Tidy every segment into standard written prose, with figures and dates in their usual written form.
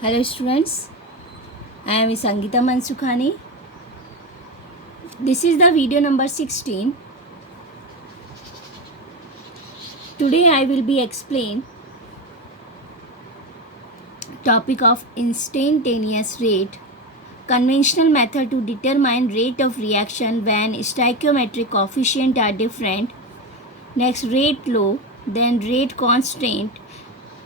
Hello students, I am Sangeeta Mansukhani. This is the video number 16. Today I will be explain topic of instantaneous rate, conventional method to determine rate of reaction when stoichiometric coefficient are different. Next, rate law, then rate constant,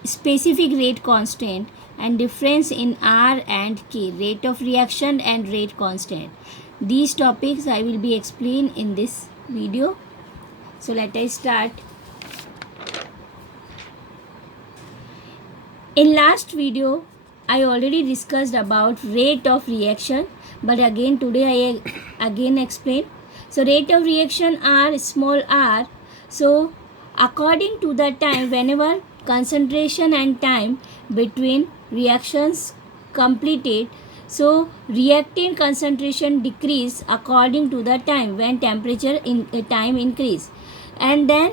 specific rate constant, and difference in R and K, rate of reaction and rate constant. These topics I will be explain in this video. So let us start. In last video I already discussed about rate of reaction, but again today I again explain. So rate of reaction R, small r. So according to the time, whenever concentration and time between reactions completed, so reactant concentration decrease according to the time when temperature in time increase, and then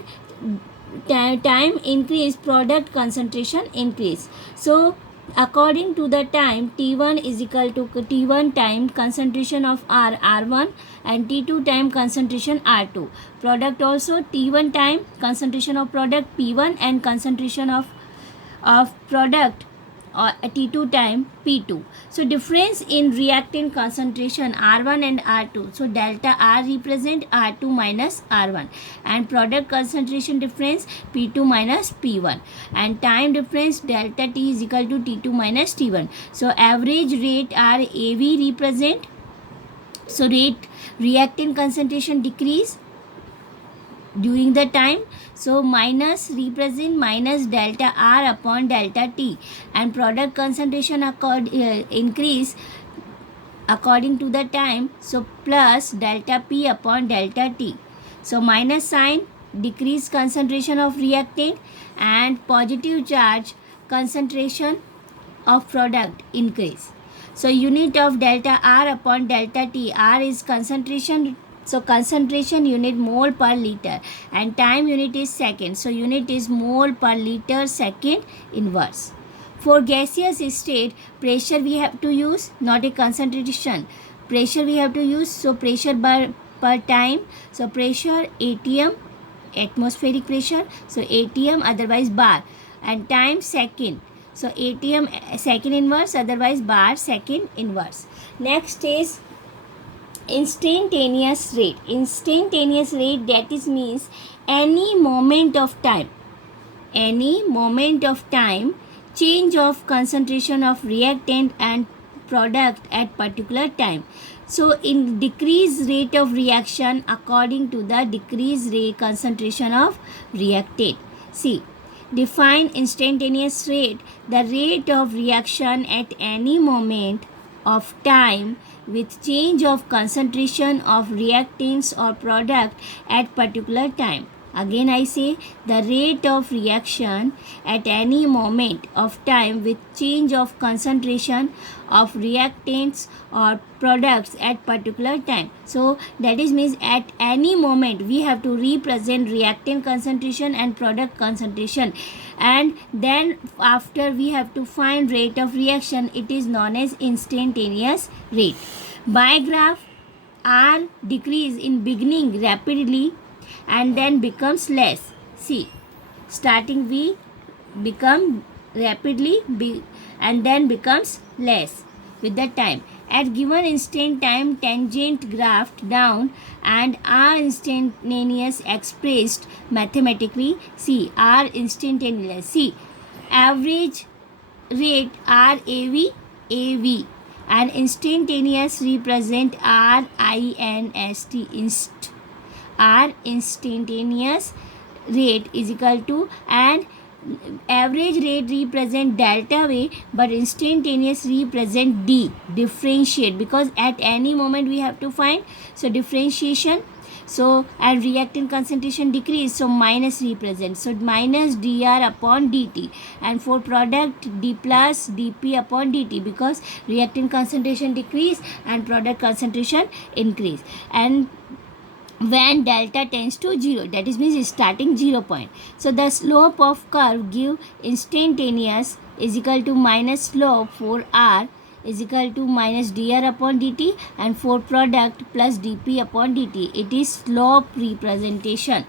time increase, product concentration increase. So according to the time, T1 is equal to T1 time concentration of R1, and T2 time concentration R2. Product also T1 time concentration of product P1 and concentration of product T2 time P2. So difference in reactant concentration R1 and R2. So delta R represent R2 minus R1, and product concentration difference P2 minus P1, and time difference delta T is equal to T2 minus T1. So average rate R AV represent, so rate reactant concentration decrease during the time, so minus represent minus delta R upon delta T, and product concentration increase according to the time, so plus delta P upon delta T. So minus sign decrease concentration of reactant, and positive charge concentration of product increase. So unit of delta R upon delta T, R is concentration, so concentration unit mole per liter, and time unit is second, so unit is mole per liter second inverse. For gaseous state, pressure we have to use, not a concentration, pressure we have to use. So pressure per time, so pressure ATM, atmospheric pressure, so ATM otherwise bar, and time second, so ATM second inverse otherwise bar second inverse. Next is instantaneous rate. Instantaneous rate, that is means any moment of time change of concentration of reactant and product at particular time. So in decrease rate of reaction according to the decrease rate concentration of reactant. See, define instantaneous rate, the rate of reaction at any moment of time with change of concentration of reactants or product at particular time. Again I say, the rate of reaction at any moment of time with change of concentration of reactants or products at particular time. So that is means at any moment we have to represent reactant concentration and product concentration, and then after we have to find rate of reaction. It is known as instantaneous rate. By graph, R decrease in beginning rapidly and then becomes less. See, starting V become rapidly and then becomes less with the time. At given instant time, tangent graphed down and R instantaneous expressed mathematically. See, R instantaneous. See, average rate R AV, and instantaneous represent RINST inst. R instantaneous rate is equal to, and average rate represent delta V, but instantaneous represent D, differentiate, because at any moment we have to find, so differentiation. So and reactant concentration decrease, so minus represent, so minus dr upon dt, and for product d plus dp upon dt, because reactant concentration decrease and product concentration increase. And when delta tends to 0, that is means starting 0 point. So the slope of curve give instantaneous is equal to minus slope for r is equal to minus dr upon dt, and for product plus dp upon dt. It is slope representation.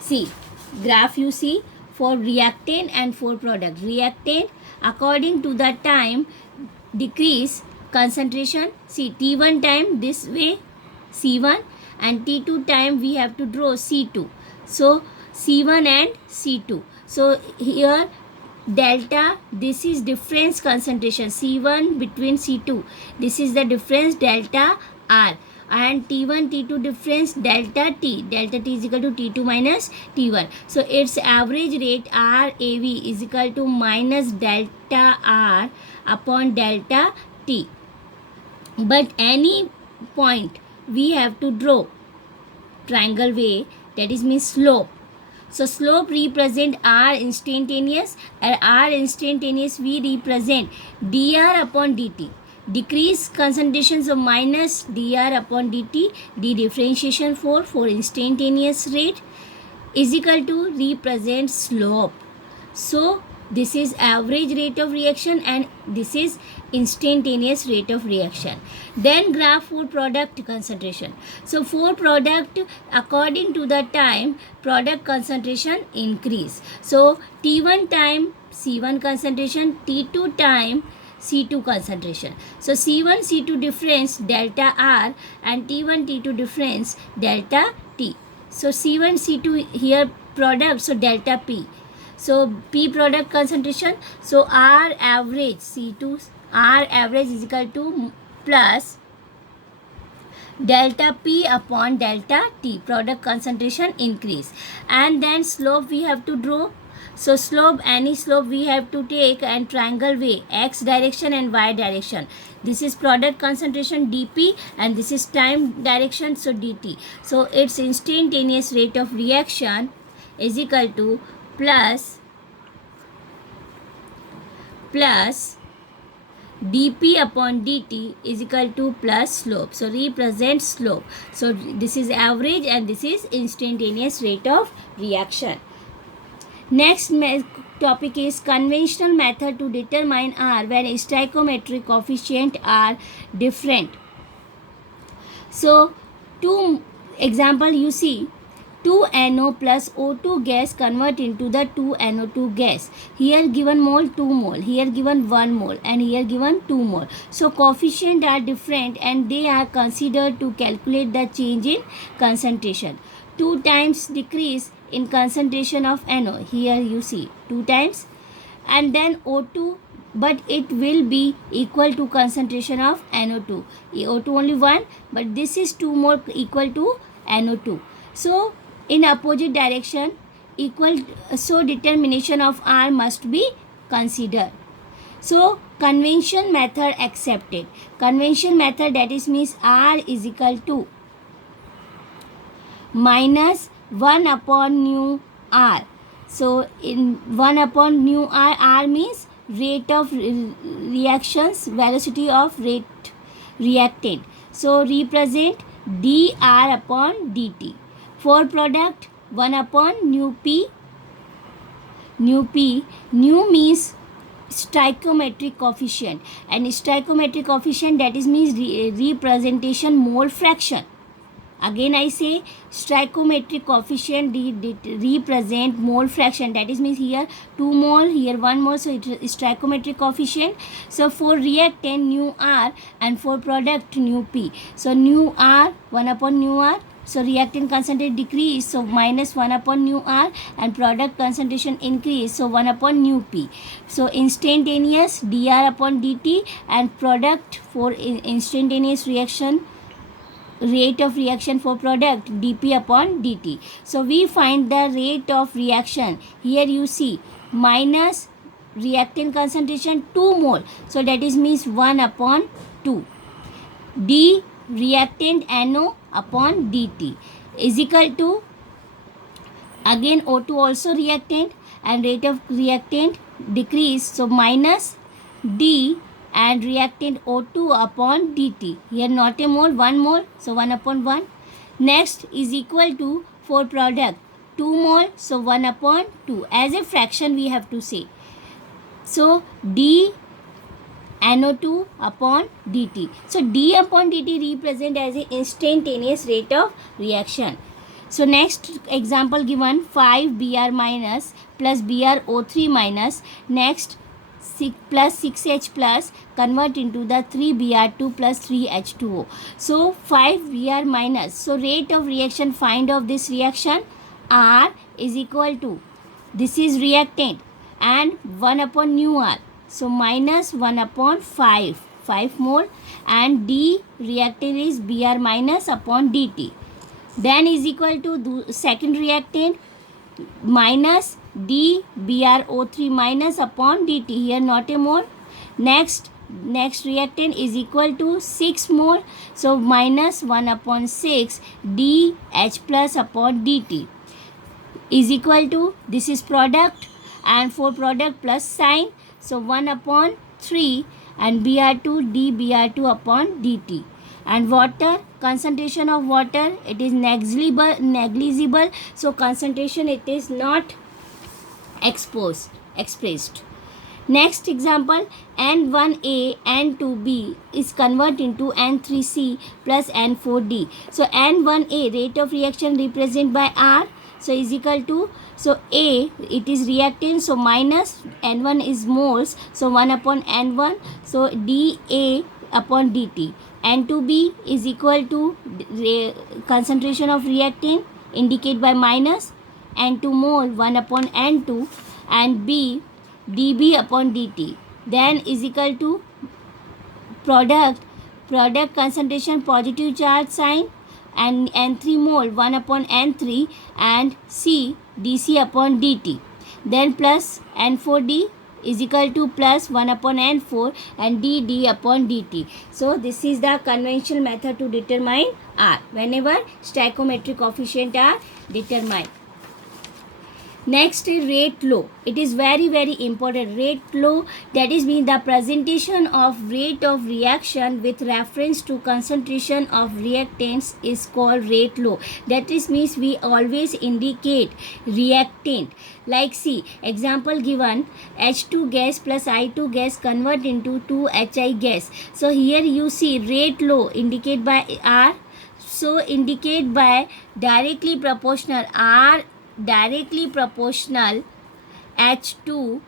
See, graph you see for reactant and for product. Reactant according to the time decrease concentration. See, T1 time this way C1, and T2 time we have to draw C2. So C1 and C2. So here delta, this is difference concentration C1 between C2. This is the difference delta R, and T1 T2 difference delta T. Delta T is equal to T2 minus T1. So its average rate RAV is equal to minus delta R upon delta T. But any point we have to draw triangle way, that is means slope. So slope represent R instantaneous, and R instantaneous we represent dr upon dt. Decrease concentration, so minus dr upon dt, d differentiation for instantaneous rate is equal to represent slope. So this is average rate of reaction and this is instantaneous rate of reaction. Then graph for product concentration. So for product, according to the time, product concentration increase. So T1 time C1 concentration, T2 time C2 concentration. So C1 C2 difference delta R, and T1 T2 difference delta T. So C1 C2 here product, so delta P. So P product concentration, so R average C2, R average is equal to plus delta P upon delta T, product concentration increase. And then slope we have to draw. So slope, any slope we have to take and triangle way, x direction and y direction. This is product concentration dP, and this is time direction, so dt. So its instantaneous rate of reaction is equal to plus dp upon dt is equal to plus slope. So represent slope. So this is average and this is instantaneous rate of reaction. Next topic is conventional method to determine R when stoichiometric coefficient are different. So two example you see, 2NO plus O2 gas convert into the 2NO2 gas. Here given mole 2 mole, here given 1 mole, and here given 2 mole. So coefficient are different and they are considered to calculate the change in concentration. 2 times decrease in concentration of NO. Here you see 2 times, and then O2, but it will be equal to concentration of NO2. O2 only 1, but this is 2 more equal to NO2. So in opposite direction equal, so determination of R must be considered. So convention method accepted. Convention method, that is means R is equal to minus 1 upon nu R. So in 1 upon nu R, R means rate of reactions, velocity of rate reactant. So represent dr upon dt. For product, 1 upon nu p. Nu means stoichiometric coefficient, and stoichiometric coefficient, that is means representation mole fraction. Again I say stoichiometric coefficient represent mole fraction, that is means here 2 mole, here 1 mole, so it is stoichiometric coefficient. So for reactant nu R and for product nu P. So nu R 1 upon nu R, so reactant concentration decrease, so minus 1 upon nu R, and product concentration increase, so 1 upon nu P. So instantaneous dr upon dt, and product for instantaneous reaction, rate of reaction for product dp upon dt. So we find the rate of reaction. Here you see minus reactant concentration 2 mole, so that is means 1 upon 2, d reactant NO upon dt is equal to, again O2 also reactant, and rate of reactant decrease, so minus d and reactant O2 upon dt. Here not a mole, 1 mole, so 1 upon 1. Next is equal to for product 2 mole, so 1 upon 2. As a fraction we have to say. So d NO2 upon dt. So d upon dt represent as a instantaneous rate of reaction. So next example given, 5 Br minus plus BrO3 minus. Next 6 plus 6H plus convert into the 3Br2 plus 3H2O. So 5 Br minus. So rate of reaction, find of this reaction. R is equal to, this is reactant, and 1 upon nu R. So minus 1 upon 5 mole, and D reactant is Br minus upon dt. Then is equal to the second reactant minus D BrO3 minus upon dt. Here not a mole. Next reactant is equal to 6 mole. So minus 1 upon 6 DH plus upon dt is equal to, this is product, and for product plus sign, so 1 upon 3 and Br2 dBr2 upon dt. And water, concentration of water, it is negligible, so concentration it is not expressed. Next example, N1A N2B is converted into N3C plus N4D. So N1A rate of reaction represented by R, so is equal to, so A it is reactant, so minus N1 is moles, so 1 upon N1, so dA upon dt. N2B is equal to concentration of reactant indicate by minus, N2 mole 1 upon N2, and B dB upon dt. Then is equal to product concentration positive charge sign, and N3 mole 1 upon N3, and C dC upon dt. Then plus N4D is equal to plus 1 upon N4 and dd upon dt. So this is the conventional method to determine R whenever stoichiometric coefficient are determined. Next is rate law. It is very important. Rate law, that is mean the presentation of rate of reaction with reference to concentration of reactants is called rate law. That is means we always indicate reactant. Like see, example given, H2 gas plus I2 gas convert into 2HI gas. So here you see rate law indicate by R. So indicate by directly proportional R, directly proportional H2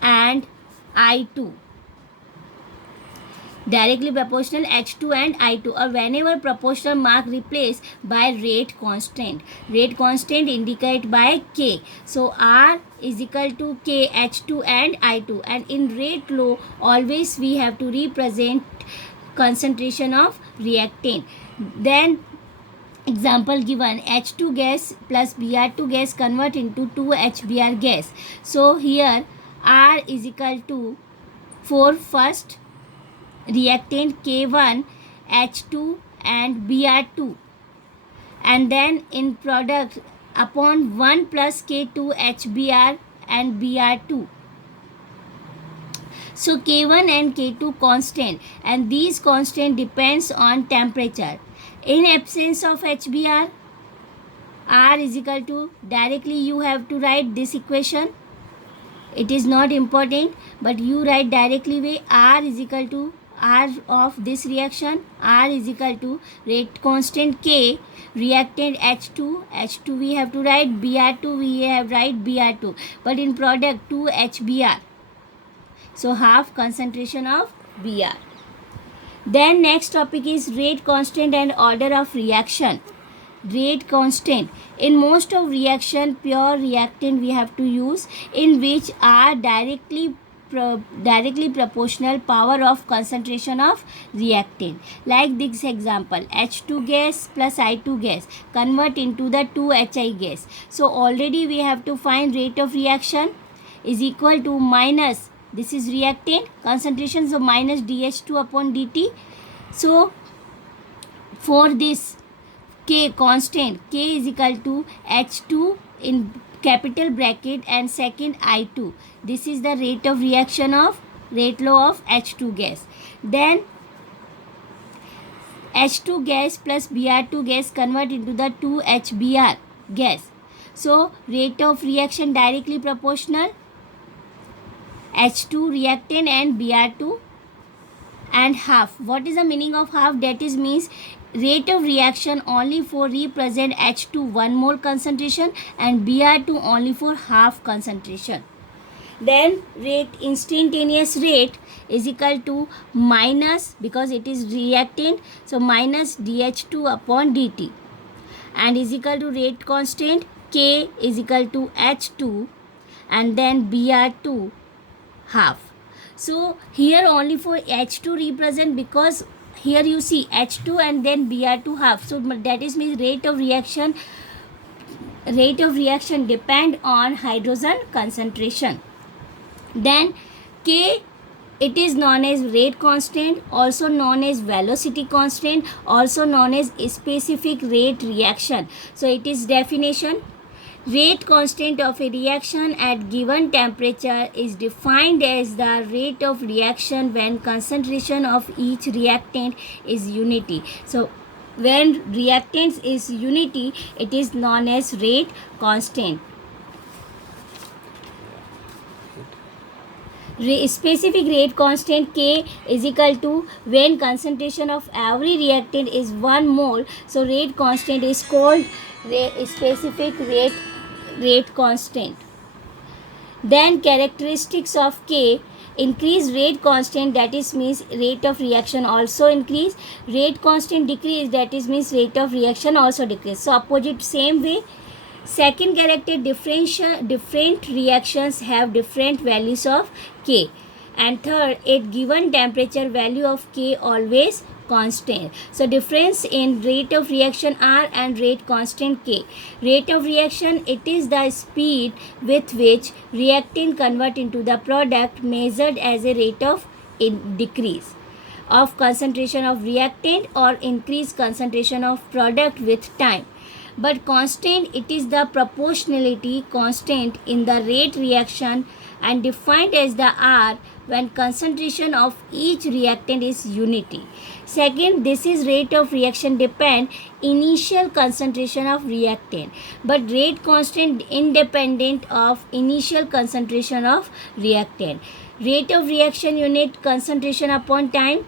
and I2, directly proportional H2 and I2, or whenever proportional mark replaced by rate constant indicate by K. So R is equal to K H2 and I2, and in rate law always we have to represent concentration of reactant. Then example given, H2 gas plus Br2 gas convert into 2HBr gas. So here R is equal to, for first reactant K1 H2 and Br2, and then in product upon 1 plus K2 HBr and Br2. So K1 and K2 constant, and these constant depends on temperature. In absence of HBr, R is equal to, directly you have to write this equation. It is not important, but you write directly way, R is equal to, R of this reaction, R is equal to rate constant K, reactant H2 we have to write, Br2 we have write Br2, but in product 2HBr. So half concentration of Br. Then next topic is rate constant and order of reaction. Rate constant. In most of reaction, pure reactant we have to use, in which are directly proportional power of concentration of reactant. Like this example, H2 gas plus I2 gas convert into the 2HI gas. So already we have to find rate of reaction is equal to minus, this is reactant concentration, so minus dH2 upon dt. So for this K constant, K is equal to H2 in capital bracket and second I2. This is the rate of reaction of rate law of H2 gas. Then H2 gas plus Br2 gas convert into the 2HBr gas. So rate of reaction directly proportional H2 reactant and Br2 and half. What is the meaning of half? That is means rate of reaction only for represent H2 1 mole concentration and Br2 only for half concentration. Then rate, instantaneous rate is equal to minus, because it is reactant, so minus dH2 upon dt, and is equal to rate constant K is equal to H2 and then Br2 half. So here only for H2 represent, because here you see H2 and then Br2 half, so that is means rate of reaction depend on hydrogen concentration. Then K, it is known as rate constant, also known as velocity constant, also known as specific rate reaction. So it is definition: rate constant of a reaction at given temperature is defined as the rate of reaction when concentration of each reactant is unity. So when reactants is unity, it is known as rate constant. Specific rate constant K is equal to when concentration of every reactant is 1 mole. So rate constant is called specific rate constant. Then characteristics of K: increase rate constant, that is means rate of reaction also increase. Rate constant decrease, that is means rate of reaction also decrease. So opposite same way. Second character, different reactions have different values of K. And third, at given temperature, value of K always constant. So difference in rate of reaction R and rate constant K. Rate of reaction, it is the speed with which reactant convert into the product, measured as a rate of decrease of concentration of reactant or increase concentration of product with time. But constant, it is the proportionality constant in the rate reaction and defined as the R when concentration of each reactant is unity. Second, this is rate of reaction depend initial concentration of reactant, but rate constant independent of initial concentration of reactant. Rate of reaction unit concentration upon time,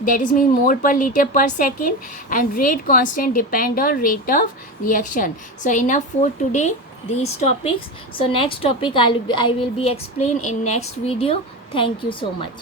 that is mean mole per liter per second, and rate constant depend on rate of reaction. So enough for today these topics. So next topic I will be explain in next video. Thank you so much.